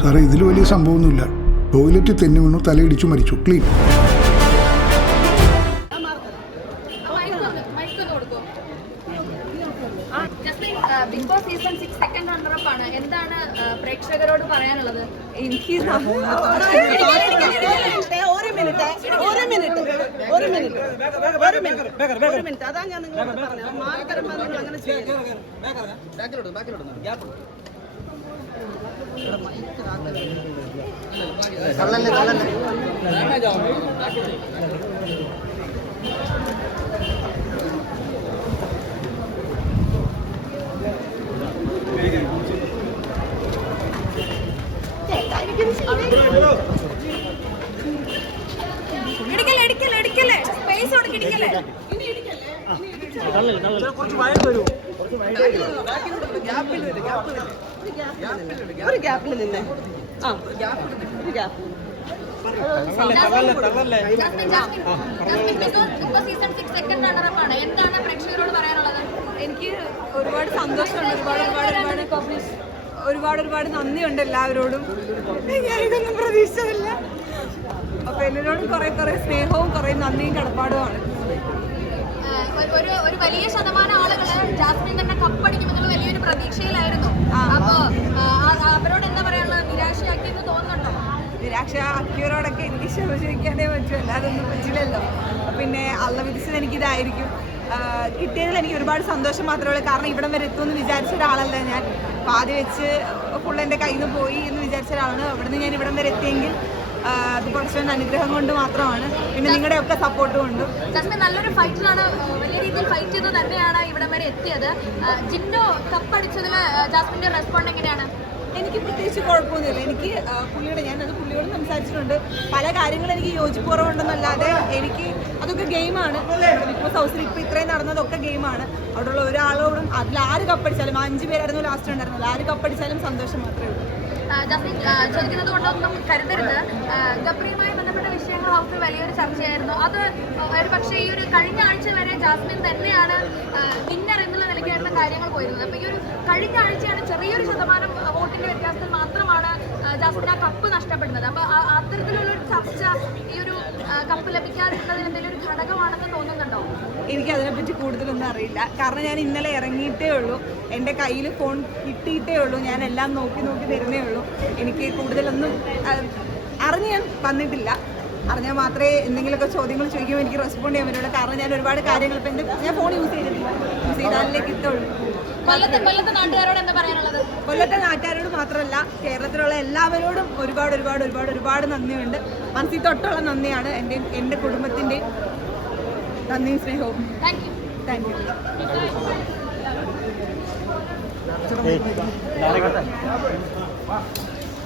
സാറേ ഇതിൽ വലിയ സംഭവമൊന്നുമില്ല ടോയ്ലറ്റ് തെന്നു വീണു തലയിടിച്ചു മരിച്ചു clean big boss season second ആണ് എന്താണ് പ്രേക്ഷകരോട് പറയാനുള്ളത് മിനിറ്റ് മിനിറ്റ് മിനിറ്റ് ഒരു മിനിറ്റ് ഒരു മിനിറ്റ് ഞാൻ മാർക്കരം கல்லல்ல கல்லல்ல எடுக்கல எடுக்கல எடுக்கல ஸ்பேஸ் ஒன்று கிடைக்கல സ്പേസ് കൊടുക്ക് ഇടിക്കല്ലേ ഒരു ഗ്യാപ്പിൽ നിന്നേ ആ ഗ്യാപ്പ് എന്താണ് പറയാനുള്ളത് എനിക്ക് ഒരുപാട് സന്തോഷമുണ്ട്. ഒരുപാട് ഒരുപാട് ഒരുപാട് ഒരുപാട് ഒരുപാട് നന്ദിയുണ്ട് എല്ലാവരോടും. ഞാൻ ഇതൊന്നും പ്രതീക്ഷിച്ചതില്ല. അപ്പൊ എല്ലാവരോടും കുറെ കുറെ സ്നേഹവും കുറെ നന്ദിയും കടപ്പാടുമാണ് ഒരു- ഒരു വലിയ ശതമാനം ആളുകൾ ജാസ്മിൻ തന്നെ കപ്പടിക്കുമെന്നുള്ള വലിയൊരു പ്രതീക്ഷയിലായിരുന്നു. അപ്പോ അവരോട് എന്താ പറയാനുള്ളത്? നിരാശയാക്കിയെന്ന് തോന്നുന്നുണ്ടോ? നിരാക്ഷ അക്കിയരോടൊക്കെ എനിക്ക് ശ്രമിച്ചിരിക്കാനേ ചോദിക്കാനേ പറ്റൂ അല്ലാതൊന്നും പറ്റില്ലല്ലോ. പിന്നെ അള്ള വിധിച്ചത് എനിക്കിതായിരിക്കും. കിട്ടിയതിൽ എനിക്ക് ഒരുപാട് സന്തോഷം മാത്രമേ ഉള്ളൂ. കാരണം ഇവിടം വരെ എത്തുമെന്ന് വിചാരിച്ച ഒരാളല്ല ഞാൻ. പാതി വെച്ച് ഫുൾ എന്റെ കയ്യിൽ നിന്ന് പോയി എന്ന് വിചാരിച്ച ഒരാളാണ് അവിടെ നിന്ന് ഞാൻ ഇവിടം വരെ എത്തിയെങ്കിൽ. അത് കുറച്ച് അനുഗ്രഹം കൊണ്ട് മാത്രമാണ്. പിന്നെ നിങ്ങളുടെ ഒക്കെ സപ്പോർട്ട് കൊണ്ടും ജാസ്മിൻ നല്ലൊരു ഫൈറ്ററാണ് വലിയ രീതിയിൽ ഫൈറ്റ് ചെയ്ത് തന്നെയാണ് ഇവിടം വരെ എത്തിയത്. ജിന്നോ കപ്പ് കപ്പടിച്ചതിൽ ജാസ്മിന്റെ റെസ്പോണ്ട് എങ്ങനെയാണ്? എനിക്ക് പ്രത്യേകിച്ച് കുഴപ്പമൊന്നുമില്ല. എനിക്ക് പുള്ളിയുടെ ഞാനത് പുള്ളിയോട് സംസാരിച്ചിട്ടുണ്ട്. പല കാര്യങ്ങളും എനിക്ക് യോജിപ്പ് കുറവുണ്ടെന്നല്ലാതെ എനിക്ക് അതൊക്കെ ഗെയിമാണ് ബിഗ് ബോസ് ഹൗസിൽ ഇപ്പോൾ ഇത്രയും നടന്നതൊക്കെ ഗെയിമാണ് അവിടെയുള്ള ഒരാളോടും അതിൽ ആര് കപ്പടിച്ചാലും അഞ്ച് പേരായിരുന്നു ലാസ്റ്റ് ഉണ്ടായിരുന്നത്. ആര് കപ്പടിച്ചാലും സന്തോഷം മാത്രമേ ഉള്ളൂ. ജാസ്മിൻ ചോദിക്കുന്നത് കൊണ്ടൊന്നും കരുതരുത്. ഗബ്രിയുമായി ബന്ധപ്പെട്ട വിഷയങ്ങൾ ഹൗസിൽ വലിയൊരു ചർച്ചയായിരുന്നു. അത് ഒരു പക്ഷേ ഈ ഒരു കഴിഞ്ഞ ആഴ്ച ജാസ്മിൻ തന്നെയാണ് വിന്നർ എന്നുള്ള നിലയ്ക്കായിരുന്നു കാര്യങ്ങൾ പോയിരുന്നത്. അപ്പൊ ഈ ഒരു കഴിഞ്ഞ ആഴ്ചയാണ് ചെറിയൊരു ശതമാനം വോട്ടിന്റെ വ്യത്യാസത്തിൽ മാത്രമാണ് ജാസ്മിൻ ആ കപ്പ് നഷ്ടപ്പെടുന്നത്. അപ്പൊ അത്തരത്തിലുള്ള ഒരു ചർച്ച ഈ ഒരു കപ്പ് ലഭിക്കാതിരുന്നതിന് എന്തെങ്കിലും ഒരു ഘടകമാണെന്ന് തോന്നുന്നുണ്ടോ? എനിക്ക് അതിനെപ്പറ്റി കൂടുതലൊന്നും അറിയില്ല. കാരണം ഞാൻ ഇന്നലെ ഇറങ്ങിയിട്ടേ ഉള്ളൂ. എന്റെ കയ്യിൽ ഫോൺ കിട്ടിയിട്ടേ ഉള്ളൂ. ഞാൻ എല്ലാം നോക്കി നോക്കി തരുന്നേ ഉള്ളൂ. എനിക്ക് കൂടുതലൊന്നും അറിഞ്ഞ് ഞാൻ വന്നിട്ടില്ല. അറിഞ്ഞാൽ മാത്രമേ എന്തെങ്കിലുമൊക്കെ ചോദ്യങ്ങൾ ചോദിക്കുമ്പോൾ എനിക്ക് റെസ്പോണ്ട് ചെയ്യാൻ പറ്റുള്ളൂ. കാരണം ഞാൻ ഒരുപാട് കാര്യങ്ങൾ ഇപ്പം എന്റെ ഞാൻ ഫോൺ യൂസ് ചെയ്തിട്ടില്ല. യൂസ് ചെയ്താലേ കിട്ടുള്ളൂ. കൊല്ലത്തെ കൊല്ലത്തെ നാട്ടുകാരോട് എന്താ പറയാനുള്ളത്? കൊല്ലത്തെ നാട്ടുകാരോട് മാത്രമല്ല കേരളത്തിലുള്ള എല്ലാവരോടും ഒരുപാട് ഒരുപാട് ഒരുപാട് ഒരുപാട് നന്ദിയുണ്ട്. മനസ്സിൽ തൊട്ടുള്ള നന്ദിയാണ് എന്റെ എന്റെ കുടുംബത്തിന്റെയും നന്ദിയും സ്നേഹവും. Thank you thank you